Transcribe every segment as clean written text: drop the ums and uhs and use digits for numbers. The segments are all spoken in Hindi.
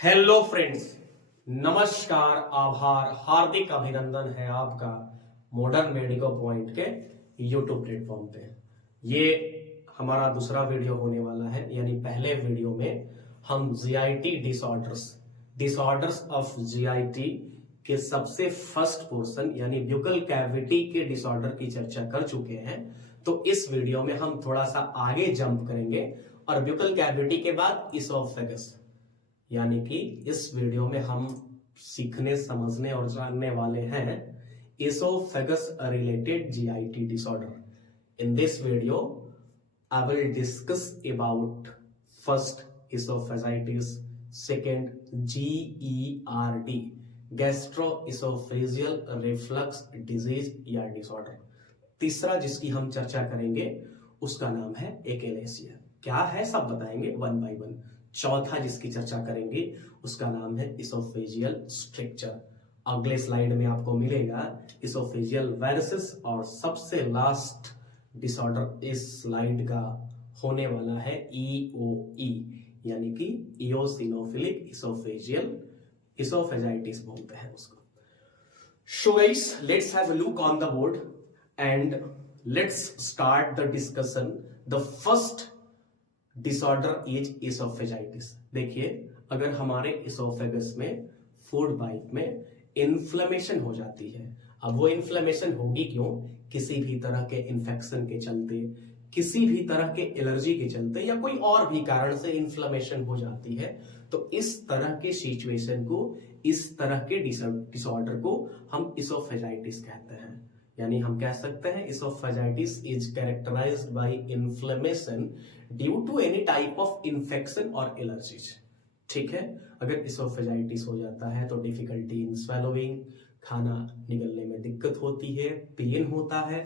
हेलो फ्रेंड्स, नमस्कार, आभार, हार्दिक अभिनंदन है आपका मॉडर्न मेडिको पॉइंट के यूट्यूब प्लेटफॉर्म पे। ये हमारा दूसरा वीडियो होने वाला है। यानी पहले वीडियो में हम जीआईटी डिसऑर्डर्स ऑफ जीआईटी के सबसे फर्स्ट पोर्शन यानी ब्यूकल कैविटी के डिसऑर्डर की चर्चा कर चुके हैं। तो इस वीडियो में हम थोड़ा सा आगे जंप करेंगे और ब्यूकल कैविटी के बाद इसोफेगस, यानी कि इस वीडियो में हम सीखने, समझने और जानने वाले हैं oesophagus related GIT disorder. In this video I will discuss about first oesophagitis, second GERD gastroesophageal reflux disease या डिसऑर्डर, तीसरा जिसकी हम चर्चा करेंगे उसका नाम है एकेलेसिया। क्या है सब बताएंगे वन बाय वन। चौथा जिसकी चर्चा करेंगे उसका नाम है इसोफेजियल स्ट्रक्चर। अगले स्लाइड में आपको मिलेगा इसोफेजियल वायरसेस। और सबसे लास्ट डिसऑर्डर इस स्लाइड का होने वाला है ईओई, यानी कि इओसिनोफिलिक इसोफेजाइटिस बोलते हैं उसको। So guys, let's have a look on the board and let's start the discussion. The first disorder is oesophagitis. देखिए, अगर हमारे इसोफेगस में, फूड पाइप में इन्फ्लेमेशन हो जाती है, अब वो इन्फ्लेमेशन होगी क्यों? किसी भी तरह के इन्फेक्शन के चलते, किसी भी तरह के एलर्जी के चलते या कोई और भी कारण से इन्फ्लेमेशन हो जाती है, तो इस तरह के सिचुएशन को, इस तरह के डिसऑर्डर को हम इसोफेजाइटिस कहते हैं। यानी हम कह सकते हैं oesophagitis is characterised by inflammation due to any type of infection और एलर्जीज। ठीक है, अगर इसोफेजाइटिस हो जाता है तो डिफिकल्टी इन स्वेलोइंग, खाना निगलने में दिक्कत होती है, पेन होता है।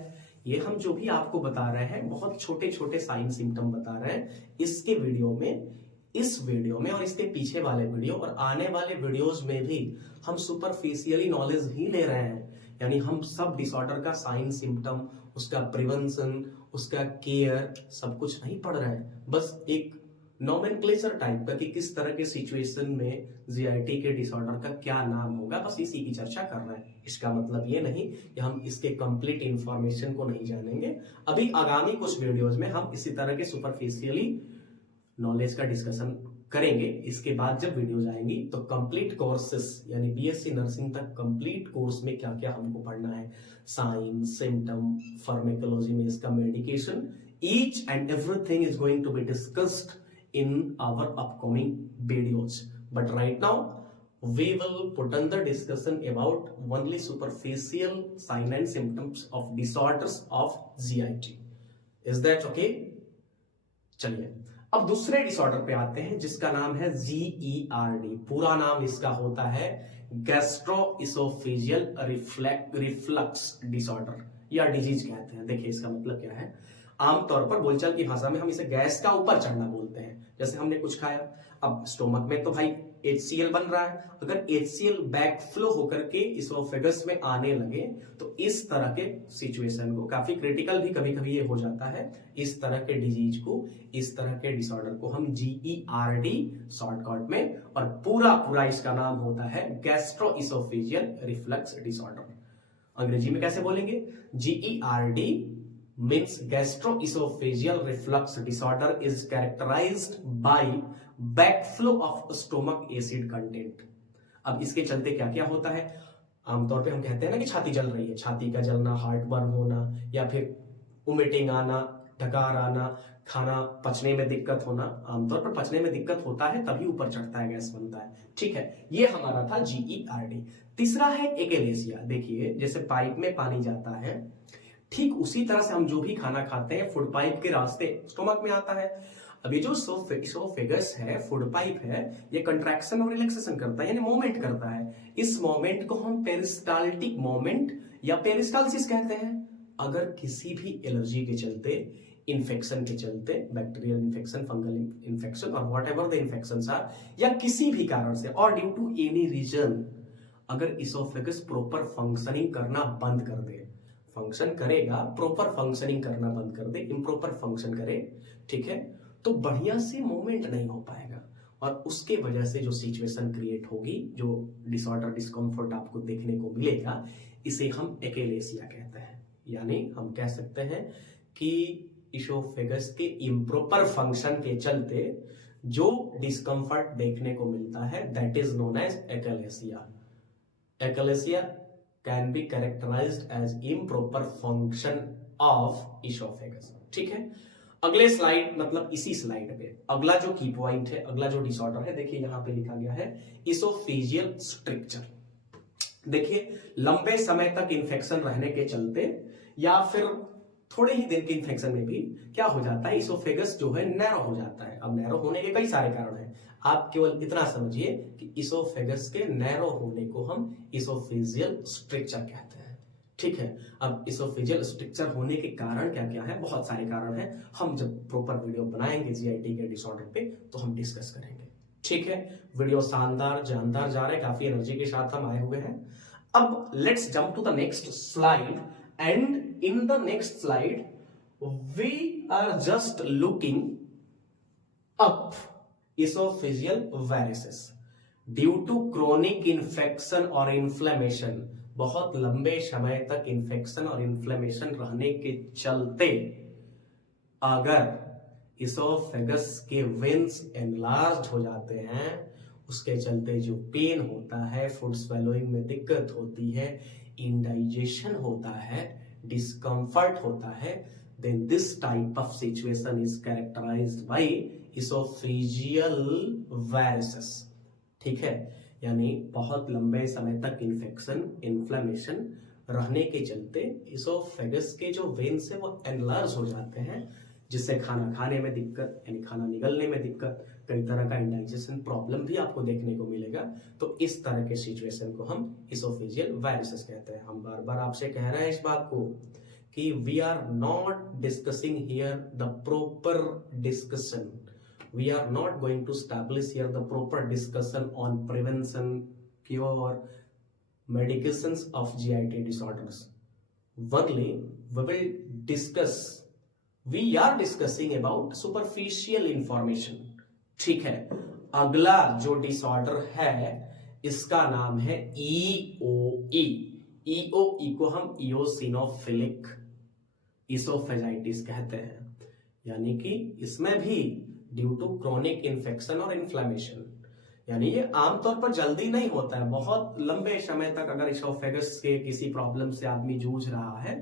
ये हम जो भी आपको बता रहे हैं बहुत छोटे छोटे साइन सिम्टम बता रहे हैं। इसके वीडियो में, इस वीडियो में और इसके पीछे वाले वीडियो और आने वाले वीडियोस में भी हम सुपरफिशियली नॉलेज ही ले रहे हैं। यानी हम सब डिसऑर्डर का साइन सिम्टम, उसका प्रिवेंशन, उसका केयर सब कुछ नहीं पढ़ रहे हैं। बस एक नोमेनक्लेचर टाइप का कि किस तरह के सिचुएशन में जीआईटी के डिसऑर्डर का क्या नाम होगा, बस इसी की चर्चा कर रहे हैं। इसका मतलब ये नहीं कि हम इसके कंप्लीट इंफॉर्मेशन को नहीं जानेंगे। अभी आगामी कुछ वीडियोस में हम इसी तरह के सुपरफिशियली नॉलेज का डिस्कशन करेंगे। इसके बाद जब वीडियोज आएंगी तो कंप्लीट कोर्सेस यानी बीएससी नर्सिंग तक कंप्लीट कोर्स में क्या क्या हमको पढ़ना है, साइन, सिम्टम, फार्मेकोलॉजी में इसका medication, each and everything is going to be discussed in our upcoming videos. But right now we will put on the discussion about only superficial sign and symptoms of disorders of GIT. Is that okay? चलिए अब दूसरे डिसऑर्डर पे आते हैं जिसका नाम है जीईआरडी। पूरा नाम इसका होता है गैस्ट्रोइसोफेजियल रिफ्लक्स डिसऑर्डर या डिजीज कहते हैं। देखिए इसका मतलब क्या है। आमतौर पर बोलचाल की भाषा में हम इसे गैस का ऊपर चढ़ना बोलते हैं। जैसे हमने कुछ खाया, अब स्टोमक में तो भाई HCl बन रहा है, अगर HCl बैक फ्लो होकर के इसोफेगस में आने लगे तो इस तरह के सिचुएशन को, काफी क्रिटिकल भी कभी कभी ये हो जाता है, इस तरह के डिजीज को, इस तरह के डिसऑर्डर को हम जीईआरडी शॉर्टकट में, और पूरा इसका नाम होता है गैस्ट्रोइसोफेजियल रिफ्लक्स डिसऑर्डर। अंग्रेजी में कैसे बोलेंगे? GERD means gastroesophageal reflux disorder is characterized by backflow of stomach acid content। अब इसके चलते क्या क्या होता है? आमतौर पे हम कहते हैं ना कि छाती जल रही है, छाती का जलना, हार्ट बर्न होना, या फिर वोमिटिंग आना, डकार आना, खाना पचने में दिक्कत होना। आमतौर पर पचने में दिक्कत होता है तभी ऊपर चढ़ता है, गैस बनता है। ठीक है, ये हमारा था जीईआरडी। तीसरा है एकेलेसिया। देखिए जैसे पाइप में पानी जाता है, ठीक उसी तरह से हम जो भी खाना खाते हैं फूड पाइप के रास्ते स्टोमक में आता है। अब ये जो इसोफेगस है, फूड पाइप है, ये कंट्रैक्शन और रिलैक्सेशन करता है, यानी मूवमेंट करता है। इस मोमेंट को हम पेरिस्टाल्टिक मोमेंट या पेरिस्टालसिस कहते हैं। अगर किसी भी एलर्जी के चलते, इन्फेक्शन के चलते, बैक्टीरियल इन्फेक्शन, फंगल इन्फेक्शन और whatever the infections are, या किसी भी कारण से और ड्यू टू एनी रीजन, अगर इसोफेगस प्रॉपर फंक्शनिंग करना बंद कर दे, फंक्शन करेगा, प्रॉपर फंक्शनिंग करना बंद कर दे, इम्प्रॉपर फंक्शन करे, ठीक है, तो बढ़िया से मूवमेंट नहीं हो पाएगा। और उसके वजह से जो सिचुएशन क्रिएट होगी, जो डिसऑर्डर डिस्कम्फर्ट आपको देखने को मिलेगा, इसे हम एकेलेसिया कहते हैं। यानी हम कह सकते हैं कि इसोफेगस के इम्प्रॉपर फंक्शन के चलते जो डिस्कम्फर्ट देखने को मिलता है that is known as achalasia. Achalasia can be characterised as improper function of oesophagus. ठीक है, अगले स्लाइड मतलब इसी स्लाइड पे अगला जो की पॉइंट है, अगला जो डिसऑर्डर है, देखिए यहां पे लिखा गया है इसोफेजियल स्ट्रक्चर। देखिए लंबे समय तक इंफेक्शन रहने के चलते या फिर थोड़े ही दिन के इंफेक्शन में भी क्या हो जाता है, इसोफेगस जो है नैरो हो जाता है। अब नैरो होने के कई सारे कारण हैं, आप केवल इतना समझिए कि इसोफेगस के नैरो होने को हम इसोफेजियल स्ट्रक्चर कहते हैं। ठीक है, अब इसोफेजियल स्ट्रक्चर होने के कारण क्या क्या है, बहुत सारे कारण हैं। हम जब प्रॉपर वीडियो बनाएंगे जीआईटी के डिसऑर्डर पे तो हम डिस्कस करेंगे। ठीक है, वीडियो शानदार जानदार जा रहे हैं, काफी एनर्जी के साथ हम आए हुए हैं। अब let's jump to the next slide and in the next slide we are just looking up oesophageal viruses due to chronic infection और इन्फ्लेमेशन। बहुत लंबे समय तक इन्फेक्शन और इन्फ्लेमेशन रहने के चलते अगर इसोफेगस के वेन्स एनलार्ज हो जाते हैं, उसके चलते जो पेन होता है, फूड स्वेलोइंग में दिक्कत होती है, इंडाइजेशन होता है, डिस्कम्फर्ट होता है, then this type of situation is characterized by esophageal varices। ठीक है, यानी बहुत लंबे समय तक इन्फेक्शन इन्फ्लेमेशन रहने के चलते इसोफेगस के जो वेन्स है वो एनलार्ज हो जाते हैं, जिससे खाना खाने में दिक्कत, यानी खाना निगलने में दिक्कत, कई तरह का इंडाइजेशन प्रॉब्लम भी आपको देखने को मिलेगा। तो इस तरह के सिचुएशन को हम इसोफेजियल वायरसेस कहते हैं। हम बार बार आपसे कह रहे हैं इस बात को कि we are not discussing here the proper discussion, we are not going to establish here the proper discussion on prevention, cure, medications of GIT disorders. Only we are discussing about superficial information। ठीक है, अगला जो डिसऑर्डर है इसका नाम है EOE। EOE को हम इयोसिनोफिलिक इसोफेजाइटिस कहते हैं। यानी कि इसमें भी ड्यू टू क्रोनिक इन्फेक्शन और इन्फ्लेमेशन, यानी ये आमतौर पर जल्दी नहीं होता है, बहुत लंबे समय तक अगर इसोफेगस के किसी प्रॉब्लम से आदमी जूझ रहा है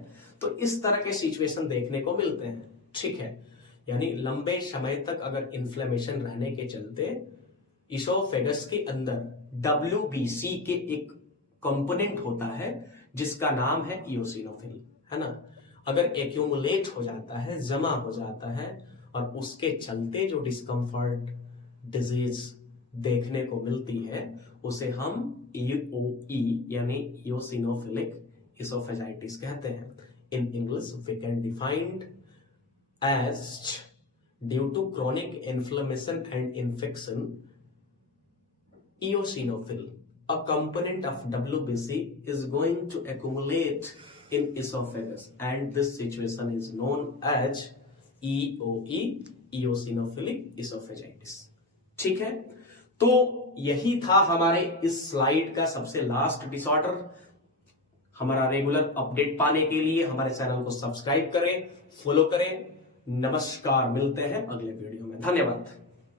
तो इस तरह के सिचुएशन देखने को मिलते हैं। ठीक है, यानी लंबे समय तक अगर इन्फ्लेमेशन रहने के चलते इसोफेगस के अंदर WBC के एक कंपोनेंट होता है जिसका नाम है इयोसिनोफिल, है ना। अगर एक्यूमुलेट हो जाता है, जमा हो जाता है और उसके चलते जो डिस्कम्फर्ट डिजीज देखने को मिलती है उसे हम EOE यानी इयोसिनोफिलिक इसोफेजाइटिस कहते हैं। In English we can defined as due to chronic inflammation and infection eosinophil, a component of WBC, is going to accumulate in esophagus and this situation is known as EOE, eosinophilic esophagitis। ठीक है, तो यही था हमारे इस स्लाइड का सबसे लास्ट डिसऑर्डर। हमारा रेगुलर अपडेट पाने के लिए हमारे चैनल को सब्सक्राइब करें, फॉलो करें। नमस्कार, मिलते हैं अगले वीडियो में। धन्यवाद।